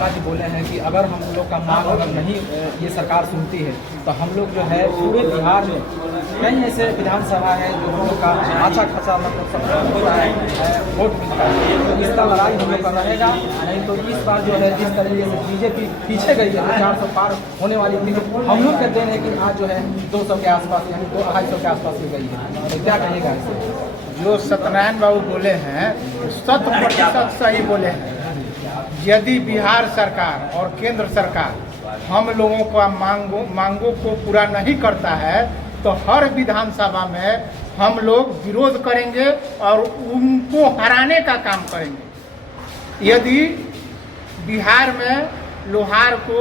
शर्मा जी बोले हैं कि अगर हम लोग का मांग अगर नहीं ये सरकार सुनती है तो हम लोग जो है पूरे बिहार में कई ऐसे विधानसभा है जो हम लोग का अच्छा खासा मतलब सब होता है वोट मिलता है, तो इसका लड़ाई हम लोग का रहेगा। नहीं तो इस बार जो है जिस तरीके से बीजेपी पीछे गई है 400 पार होने वाली थी, हम लोग कहते हैं कि आज जो है 200 के आसपास यानी 200-250 के आसपास ही गई है। तो क्या कहेगा इससे? जो सत्यनारायण बाबू बोले हैं 100% सही बोले हैं। यदि बिहार सरकार और केंद्र सरकार हम लोगों का मांगों को पूरा नहीं करता है तो हर विधानसभा में हम लोग विरोध करेंगे और उनको हराने का काम करेंगे। यदि बिहार में लोहार को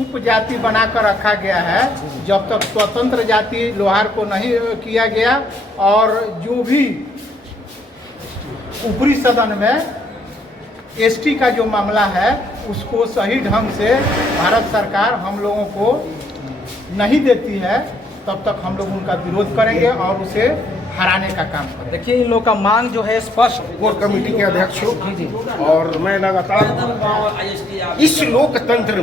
उपजाति बनाकर रखा गया है, जब तक स्वतंत्र जाति लोहार को नहीं किया गया, और जो भी ऊपरी सदन में एसटी का जो मामला है उसको सही ढंग से भारत सरकार हम लोगों को नहीं देती है, तब तक हम लोग उनका विरोध करेंगे और उसे हराने का काम करेंगे। देखिए इन लोग का मांग जो है स्पष्ट। कोर कमेटी के अध्यक्ष हूँ जी और मैं लगातार इस लोकतंत्र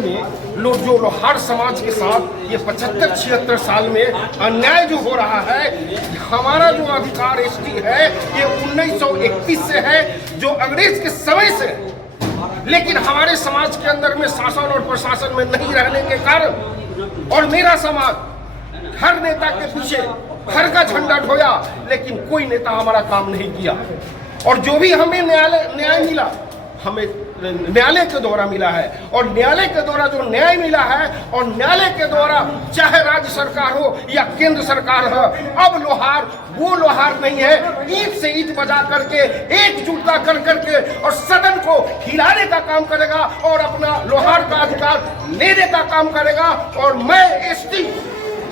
में जो लोहार समाज के साथ ये 75-76 साल में अन्याय जो हो रहा है, हमारा जो अधिकार एसटी है ये 1931 से है, जो अंग्रेज के समय से, लेकिन हमारे समाज के अंदर में शासन और प्रशासन में नहीं रहने के कारण, और मेरा समाज हर नेता के पीछे घर का झंडा ढोया लेकिन कोई नेता हमारा काम नहीं किया, और जो भी हमें न्याय मिला हमें न्यायालय के द्वारा मिला है, और न्यायालय के द्वारा जो न्याय मिला है और न्यायालय के द्वारा चाहे राज्य सरकार हो या केंद्र सरकार हो, अब लोहार वो लोहार नहीं है, ईंट से ईंट बजा करके एकजुटता कर करके और सदन को हिलाने का काम करेगा और अपना लोहार का अधिकार लेने का काम करेगा। और मैं एसटी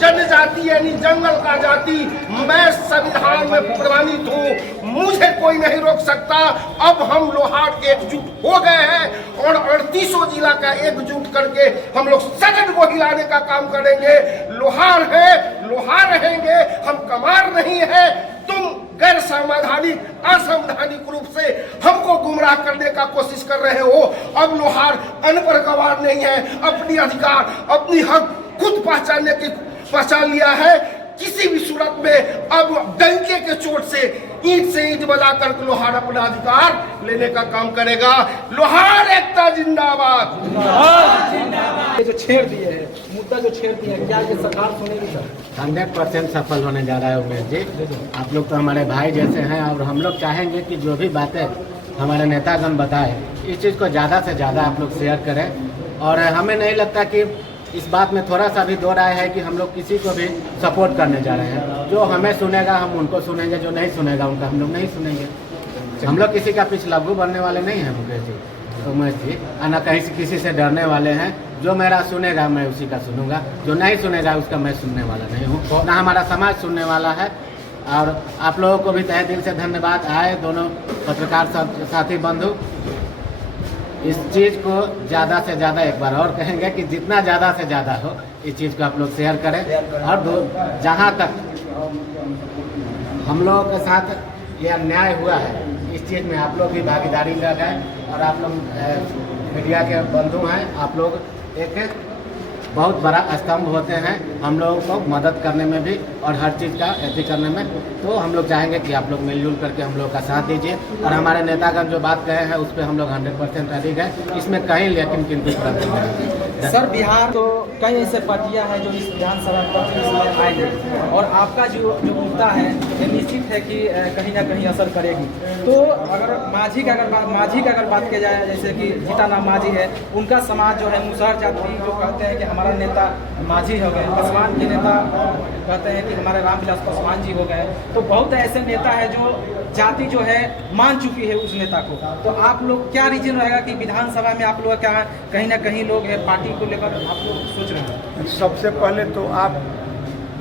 जनजाति यानी जंगल का जाति, मैं संविधान में प्रमाणित हूँ, मुझे कोई नहीं रोक सकता। अब हम लोहार एकजुट हो गए हैं और 38 जिला का एकजुट करके हम लोग सदन को हिलाने का काम करेंगे। लोहार है, लोहार रहेंगे, हम कमार नहीं है। तुम गैर संवैधानिक असंवैधानिक रूप से हमको गुमराह करने का कोशिश कर रहे हो। अब लोहार अनपढ़ गवार नहीं है, अपनी अधिकार अपनी हक खुद पहचान लिया है। किसी भी सूरत में अब डंके के चोट से ईंट बजा कर लोहार अपना अधिकार लेने का काम करेगा। लोहार एकता जिंदाबाद। ये जो छेड़ दिए है, मुद्दा जो छेड़ दिए है, क्या ये सरकार सुनेगी सर? 100% सफल होने जा रहा है उमेश जी। आप लोग तो हमारे भाई जैसे हैं और हम लोग चाहेंगे कि जो भी बातें हमारे नेतागण बताए इस चीज़ को ज़्यादा से ज़्यादा आप लोग शेयर करें। और हमें नहीं लगता कि इस बात में थोड़ा सा भी दो राय है कि हम लोग किसी को भी सपोर्ट करने जा रहे हैं। जो हमें सुनेगा हम उनको सुनेंगे, जो नहीं सुनेगा उनका हम लोग नहीं सुनेंगे। हम लोग किसी का पिछलग्गू बनने वाले नहीं हैं मुकेश जी, उमेश जी, ना कहीं से किसी से डरने वाले हैं। जो मेरा सुनेगा मैं उसी का सुनूंगा, जो नहीं सुनेगा उसका मैं सुनने वाला नहीं हूँ, ना हमारा समाज सुनने वाला है। और आप लोगों को भी तहे दिल से धन्यवाद। आए दोनों पत्रकार साथी बंधु, इस चीज़ को ज़्यादा से ज़्यादा एक बार और कहेंगे कि जितना ज़्यादा से ज़्यादा हो इस चीज़ को आप लोग शेयर करें। और जहाँ तक हम लोगों के साथ यह अन्याय हुआ है इस चीज़ में आप लोग भी भागीदारी लगाएं। और आप लोग मीडिया के बंधु हैं, आप लोग एक बहुत बड़ा स्तंभ होते हैं हम लोगों को मदद करने में भी और हर चीज़ का एथी करने में। तो हम लोग चाहेंगे कि आप लोग मिलजुल करके हम लोग का साथ दीजिए। और हमारे नेतागण जो बात कहे हैं उस पर हम लोग 100% अधिक है, इसमें कहीं लेकिन किंतु सर बिहार तो कई ऐसे पार्टियां हैं जो इस विधानसभा में आएंगे और आपका जो मुद्दा है ये निश्चित है कि कहीं ना कहीं असर करेगी। तो अगर माझी का अगर बात किया जाए, जैसे कि जीताराम माझी है, उनका समाज जो है मुसहर जाति जो कहते हैं कि हमारा नेता माझी हो गए, पासवान के नेता कहते हैं कि हमारे रामविलास पासवान जी हो गए। तो बहुत ऐसे नेता है जो जाति जो है मान चुकी है उस नेता को। तो आप लोग क्या रीजन रहेगा कि विधानसभा में आप लोग क्या कहीं ना कहीं लोग है पार्टी को लेकर आप लोग सोच रहे हैं? सबसे पहले तो आप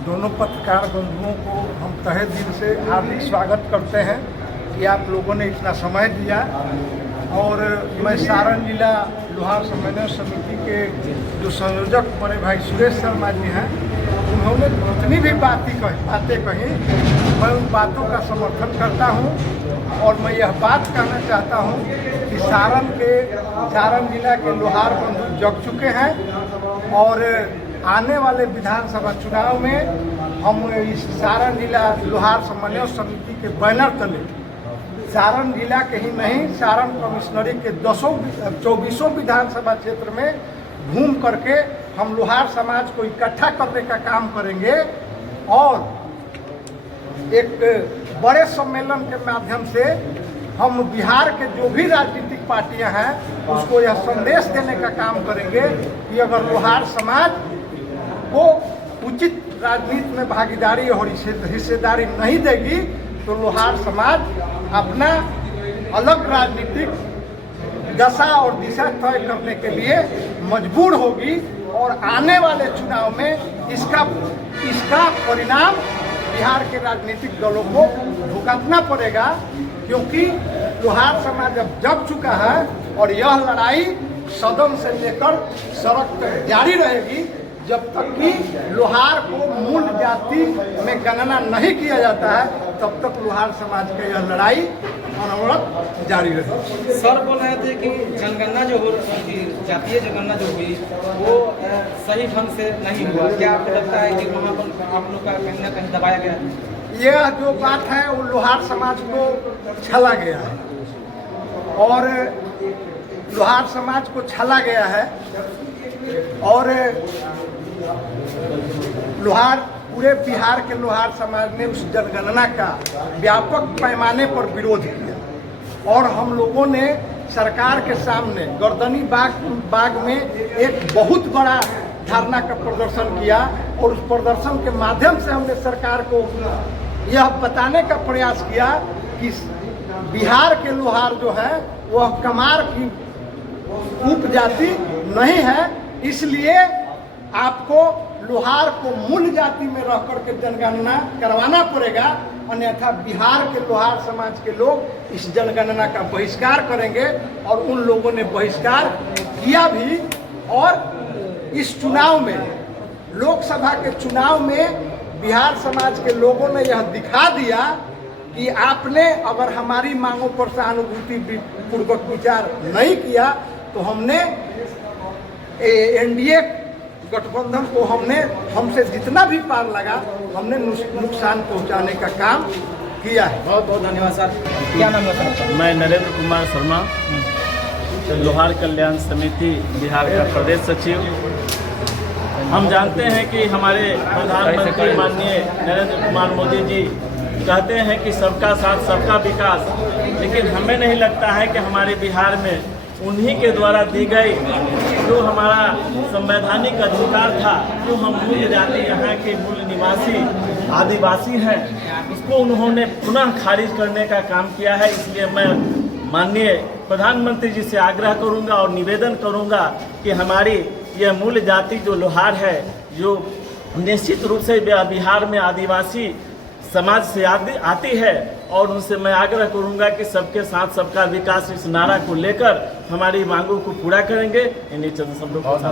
दोनों पत्रकार बंधुओं को हम तहे दिल से हार्दिक स्वागत करते हैं कि आप लोगों ने इतना समय दिया। और मैं सारण जिला लोहार सम्मेलन समिति के जो संयोजक बड़े भाई सुरेश शर्मा जी हैं, उन्होंने जितनी भी बातें कही मैं उन बातों का समर्थन करता हूं और मैं यह बात कहना चाहता हूं कि सारण जिला के लोहार बंधु जग चुके हैं और आने वाले विधानसभा चुनाव में हम इस सारण जिला लोहार समन्वय समिति के बैनर तले सारण जिला के ही नहीं सारण कमिश्नरी के 24 विधानसभा क्षेत्र में घूम करके हम लोहार समाज को इकट्ठा करने का काम करेंगे और एक बड़े सम्मेलन के माध्यम से हम बिहार के जो भी राजनीतिक पार्टियां हैं उसको यह संदेश देने का काम करेंगे कि अगर लोहार समाज को उचित राजनीति में भागीदारी और हिस्सेदारी नहीं देगी तो लोहार समाज अपना अलग राजनीतिक दशा और दिशा तय करने के लिए मजबूर होगी और आने वाले चुनाव में इसका परिणाम बिहार के राजनीतिक दलों को भुगतना पड़ेगा क्योंकि लोहार समाज अब जग चुका है और यह लड़ाई सदन से लेकर सड़क तक जारी रहेगी जब तक कि लोहार को मूल जाति में गणना नहीं किया जाता है तब तक लोहार समाज की यह लड़ाई अनवरत जारी रहेगी। सर बोल रहे थे कि जनगणना जो हो जातीय जनगणना जो हुई वो सही ढंग से नहीं हुआ, क्या आपको लगता है कि वहाँ पर आप लोग का कहीं ना कहीं दबाया गया? यह जो बात है वो लोहार समाज को छला गया है और लोहार समाज को छला गया है और लोहार पूरे बिहार के लोहार समाज ने उस जनगणना का व्यापक पैमाने पर विरोध किया और हम लोगों ने सरकार के सामने गर्दनी बाग में एक बहुत बड़ा धरना का प्रदर्शन किया और उस प्रदर्शन के माध्यम से हमने सरकार को यह बताने का प्रयास किया कि बिहार के लोहार जो है वह कमार की उपजाति नहीं है, इसलिए आपको लोहार को मूल जाति में रह करके जनगणना करवाना पड़ेगा, अन्यथा बिहार के लोहार समाज के लोग इस जनगणना का बहिष्कार करेंगे और उन लोगों ने बहिष्कार किया भी। और इस चुनाव में लोकसभा के चुनाव में बिहार समाज के लोगों ने यह दिखा दिया कि आपने अगर हमारी मांगों पर सहानुभूति पूर्वक विचार नहीं किया तो हमने एनडीए गठबंधन को हमसे जितना भी पार लगा हमने नुकसान पहुंचाने का काम किया है। बहुत बहुत धन्यवाद सर। क्या नाम है सर? मैं नरेंद्र कुमार शर्मा, लोहार कल्याण समिति बिहार का प्रदेश सचिव। हम जानते हैं कि हमारे प्रधानमंत्री माननीय नरेंद्र कुमार मोदी जी कहते हैं कि सबका साथ सबका विकास, लेकिन हमें नहीं लगता है कि हमारे बिहार में उन्हीं के द्वारा दी गई जो हमारा संवैधानिक अधिकार था, जो हम मूल जाति यहाँ के मूल निवासी आदिवासी हैं, उसको उन्होंने पुनः खारिज करने का काम किया है। इसलिए मैं माननीय प्रधानमंत्री जी से आग्रह करूंगा और निवेदन करूंगा कि हमारी यह मूल जाति जो लोहार है, जो निश्चित रूप से बिहार में आदिवासी समाज से आती है, और उनसे मैं आग्रह करूंगा कि सबके साथ सबका विकास इस नारा को लेकर हमारी मांगों को पूरा करेंगे। इन्हीं चंद शब्दों को